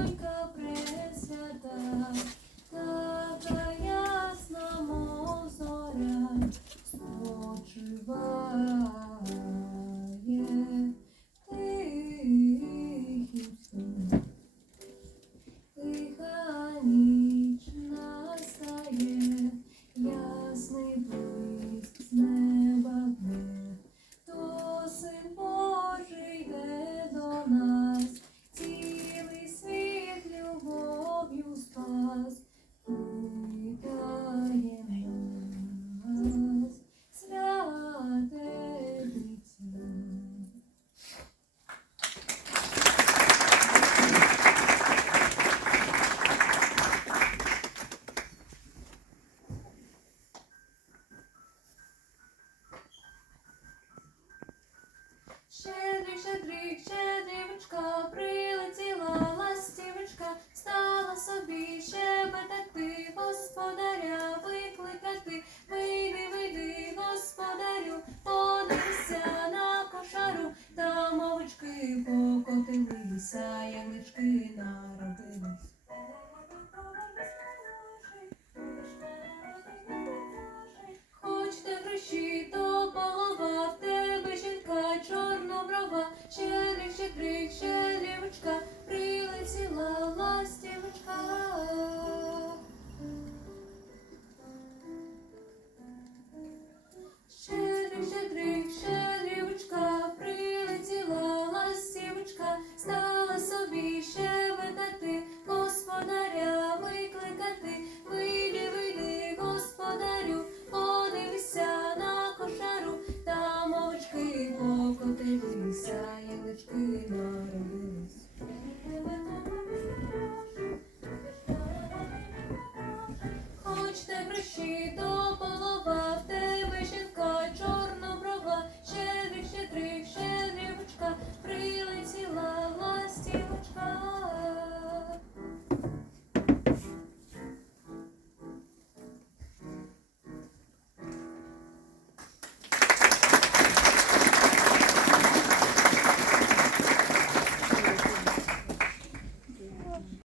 Uncle. Щедрий, щедрик, щедрівочка, прилетіла ластівочка, стала собі щебетати, господаря викликати, вийди, вийди, господарю, подивися на кошару, та мовички покотилися, ягнички народились. Хоч не прищиту